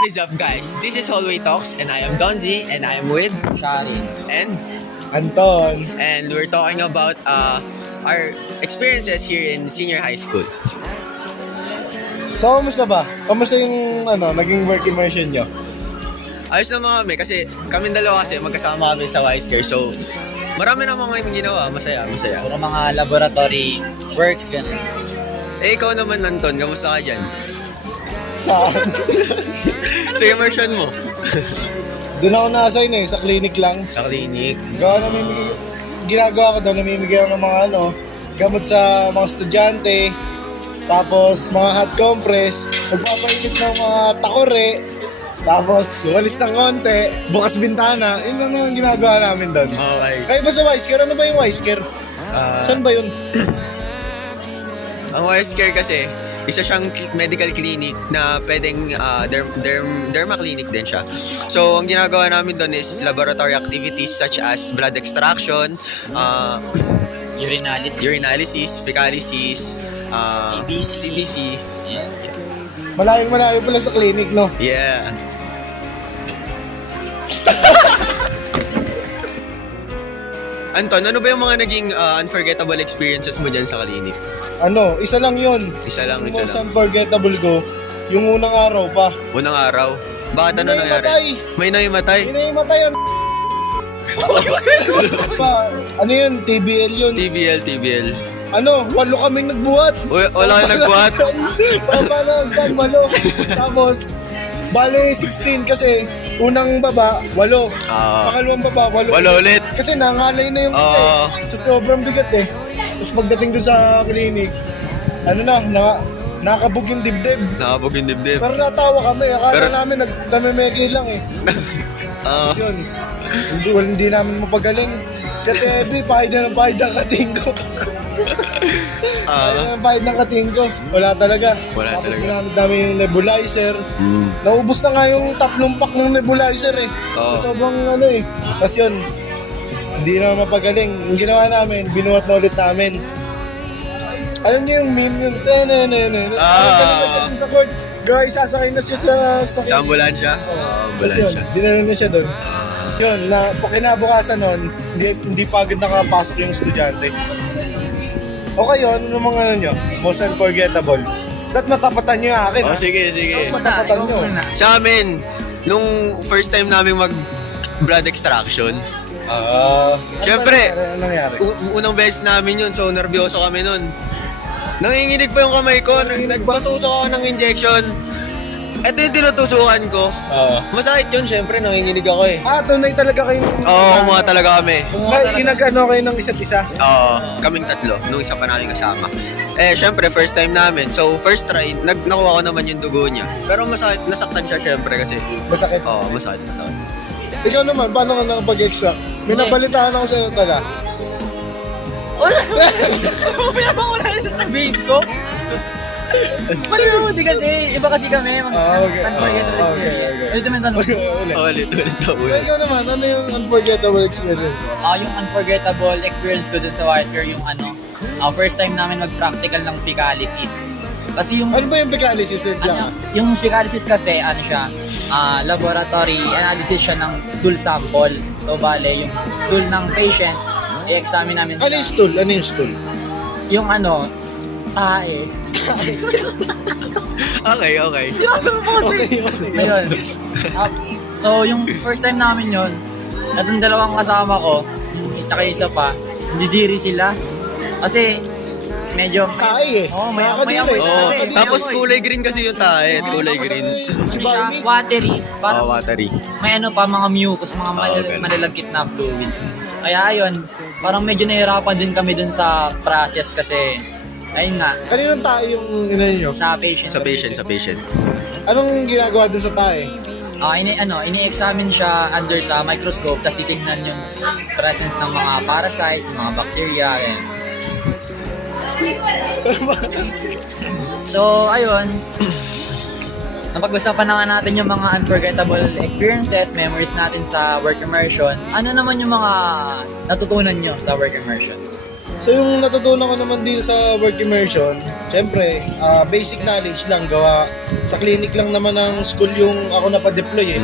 What is up, guys? This is Hallway Talks, and I am Donzi, and I am with Shari. and Anton. and we're talking about our experiences here in senior high school. So, kamusta ba? Kamusta yung naging work immersion nyo? Ayos naman kami kasi kaming dalawa kasi magkasama kami sa Wisecare. So, marami na mga ginawa. Masaya. Puro mga laboratory works, ganun. Eh, ikaw naman, Anton. Kamusta ka dyan? Saan? Sa immersion mo? Doon ako na-assign sa clinic lang. Sa clinic. Ginagawa ko doon, namimigay ako ng mga gamot sa mga estudyante. Tapos mga hot compress, magpapainit ng mga takore. Tapos walis ng konti, bukas bintana. Yun lang yung ginagawa namin doon. Okay. Kayo ba sa Wisecare? Ano ba yung Wisecare? Saan ba yun? Ang Wisecare kasi, isa siyang medical clinic na pwedeng derma clinic din siya. So, ang ginagawa namin doon is laboratory activities such as blood extraction, urinalysis, fecalysis, CBC. Yeah. Malayong-malayo pala sa clinic, no? Yeah. Anton, ano ba yung mga naging unforgettable experiences mo dyan sa clinic? Isa lang yun. Isa lang. Yung most unforgettable ko, yung unang araw pa. Unang araw. Bakit ano May nangyari? nahimatay. May nahimatay? Hinahimatay yan. Ano yun? TBL yun. TBL. 8 kaming nagbuhat. Wala kang nagbuhat? Papa na malo. Tapos, bale 16 kasi unang baba, 8. Pangalawang baba, 8. Wala ulit. Kasi nangalay na yung bigat sa sobrang bigat Tapos pagdating doon sa clinic, nakabog yung dibdib. Nakabog yung dibdib. Pero natawa kami, akala Pero- namin namemeki lang Tapos yun, hindi namin mapagaling. Sa TV, pahid ng kating ko. Pahid ng kating ko. Wala talaga. Tapos ginamit namin yung nebulizer. Naubos na nga yung 3 pack ng nebulizer Sobrang Tapos yun, hindi na mapagaling. Yung ginawa namin, binuhat na ulit namin. Alam niyo yung meme yun? Sa court. Guys, sasakay na siya Sa ambulansya? Ambulansya. Dinala na siya doon. Yun, kinabukasan nun, hindi pa agad nakapasok yung estudyante. Okay yun, ano mga nyo? Most unforgettable. Dapat matapatan nyo yung akin. Sige. Matapatan nyo. Sa amin, nung first time namin mag blood extraction, Siyempre, Ano nangyari? unang beses namin yun, so nervyoso kami nun. Nanginginig pa yung kamay ko, nagpatusok ako ng injection. Ito yung tinutusukan ko. Masakit yun, syempre, nanginginig ako Tunay talaga kayong... kumuha talaga kami. Inag-ano kayo ng isa't isa? Kaming tatlo, nung isa pa namin kasama. Syempre, first time namin. So, first try, nakuha ko naman yung dugo niya. Pero masakit, nasaktan siya syempre kasi. Masakit. Masakit. Ikaw naman, paano ka nakapag-extract? May nabalitaan ako sa'yo tala. Pinapakuna na sasabihin ko. Hindi kasi, iba kasi kami. Okay. Ulit naman tanong. Ulit. Ikaw naman, ano yung unforgettable experience mo? Yung unforgettable experience ko dun sa Wisecare, yung first time namin mag-practical ng fecalysis. Kasi yung Ano ba yung fecalysis? yung fecalysis kasi laboratory analysis siya ng stool sample. So bale yung stool ng patient i-examine namin Ano yung stool? Yung tae. Okay. Ayun. So yung first time namin yun, at yung dalawang kasama ko, tsaka isa pa, didiri sila. Kasi medyo Tae may Tapos kulay green kasi yung tae, kulay green. watery. Parang Watery. may mga mucus, mga malalagkit na fluids. Kaya ayun, parang medyo nahirapan din kami dun sa process kasi ayun nga, Kaninong tae yung nyo? sa patient. Sa patient. Anong ginagawa dun sa tae? Ini-examine siya under sa microscope, tapos titignan yung presence ng mga parasites, mga bacteria, ganyan. So, ayun. Napag-usapan na nga natin yung mga unforgettable experiences, memories natin sa work immersion. Ano naman yung mga natutunan nyo sa work immersion? So yung natutunan ko naman din sa work immersion, syempre, basic knowledge lang, gawa sa clinic lang naman ng school yung ako napadeploy eh.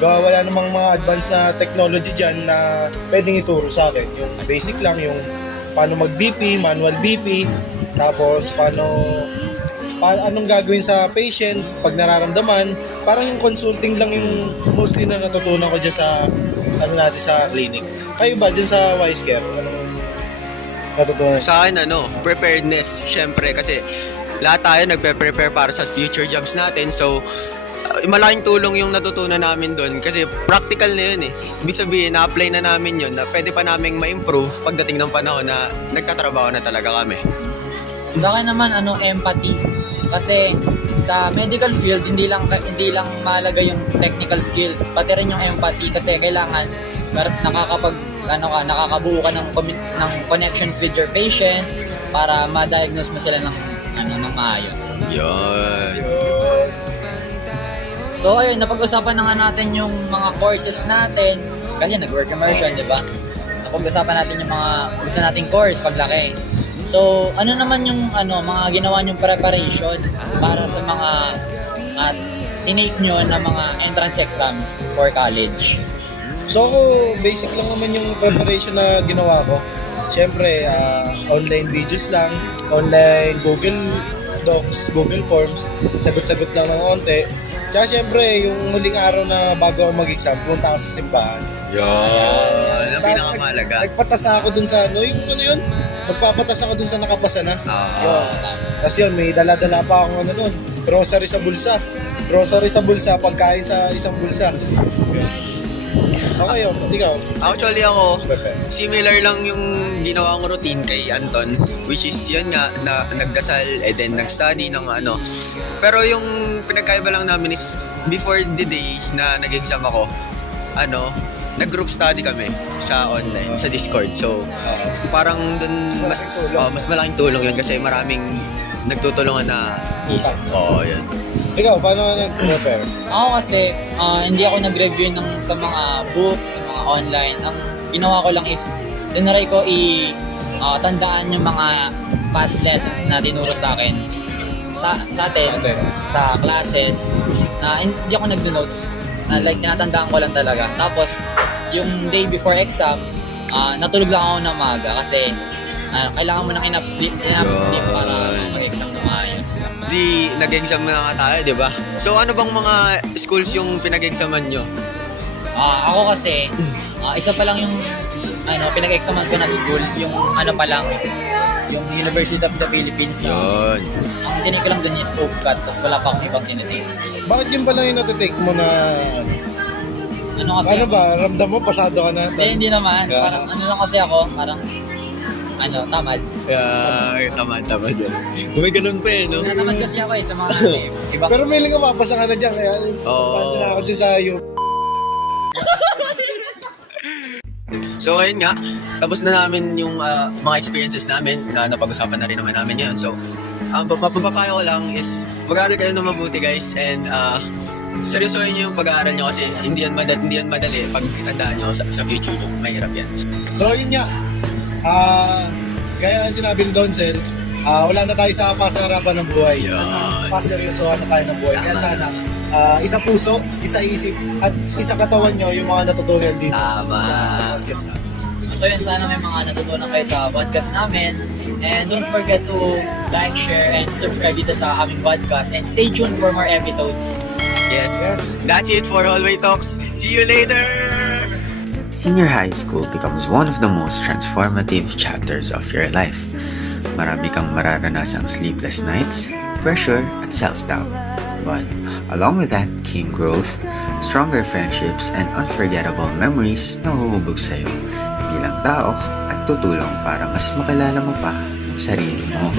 Gawa wala namang mga advanced na technology dyan na pwedeng ituro sa akin. Yung basic lang, yung paano mag-BP, manual BP, tapos anong gagawin sa patient pag nararamdaman. Parang yung consulting lang yung mostly na natutunan ko dyan sa natin sa clinic. Kayo ba dyan sa WiseCare? Anong natutunan? Sa akin, preparedness. Syempre, kasi lahat tayo nagpe-prepare para sa future jobs natin. So, malaking tulong yung natutunan namin doon kasi practical na yun eh. Ibig sabihin, na-apply na namin yun na pwede pa naming ma-improve pagdating ng panahon na nagtatrabaho na talaga kami. Sa akin naman, empathy. Kasi sa medical field, hindi lang mahalaga yung technical skills, pati rin yung empathy kasi kailangan nakakabuo ka ng connections with your patient para ma-diagnose mo sila ng maayos. Yun. So ayun, napag-usapan na nga natin yung mga courses natin kasi nag-work immersion, di ba? Napag-usapan natin yung mga gusto nating course paglaki. So, ano naman yung mga ginawa nyong preparation para sa mga tinake nyo na mga entrance exams for college? So ako, basic lang naman yung preparation na ginawa ko. Siyempre, online videos lang, online Google Docs, Google Forms, sagot-sagot lang ng onte. Tsaka siyempre, yung huling araw na bago ako mag-exam, punta ako sa simbahan. Yun. Ang pinakamahalaga. Nagpatasa ako dun sa yun? Magpapatas ako dun sa nakapasa na. Yun. Tapos yun, may dala-dala pa akong nun. Grocery sa bulsa, pagkain sa isang bulsa. Okay, ikaw. Actually ako, similar lang yung ginawa kong routine kay Anton, which is yun nga, na nagdasal, then nag-study ng Pero yung pinagkaiba lang namin is, before the day na nag-exam ako, nag-group study kami sa online, sa Discord. So, parang dun mas malaking tulong yun kasi maraming nagtutulungan na isip. Yun. Ikaw, paano ka nag-prepare? Ako kasi, hindi ako nag-review sa mga books, sa mga online. Ang ginawa ko lang is, tinry ko tandaan yung mga past lessons na tinuro sa akin sa atin, sa classes, na hindi ako nag-notes. Like, tinatandaan ko lang talaga. Tapos, yung day before exam, natulog lang ako ng maga kasi kailangan mo ng enough sleep para mag-exam na maayos. Di nag-exam na nga tayo, di ba? So ano bang mga schools yung pinag-examan nyo? Ako kasi, isa pa lang yung pinag-examan ko na school, yung yung University of the Philippines. Yun. Ang tinig ko lang dun is OPCAT, tapos wala pa akong ibang tinitake. Bakit yun pala yung natitake mo na... Kasi... Ano ba? Ramdam mo? Pasado ka na? Hindi naman. Yeah. Parang lang kasi ako, parang tamad. Tamad yan. May ganun pa no? Tamad kasi ako sa mga iba. Pero may lang mapasa ka na dyan, kaya paano na ako dyan sa iyo. So ayun nga, tapos na namin yung mga experiences namin na napag-usapan na rin naman namin ngayon. So, ang papapayo ko lang is mag-aaral kayo na mabuti guys and seryosohin nyo yung pag-aaral nyo kasi hindi yan madali pag tandaan nyo sa future nyo. Mahirap yan. So yun nga, gaya ng sinabi ni Donzel, wala na tayo sa pasaharapan ng buhay. Paseryosohan na tayo ng buhay. Kaya sana, isa puso, isa isip, at isa katawan nyo yung mga natutunan dito sa podcast namin. So yun, sana may mga natutunan kayo sa podcast namin. And don't forget to like, share, and subscribe dito sa aming podcast. And stay tuned for more episodes. Yes. That's it for Hallway Talks. See you later! Senior high school becomes one of the most transformative chapters of your life. Marami kang mararanasang sleepless nights, pressure, at self-doubt. But along with that came growth, stronger friendships, and unforgettable memories na huhubog sa'yo bilang tao at tutulong para mas makilala mo pa ang sarili mo.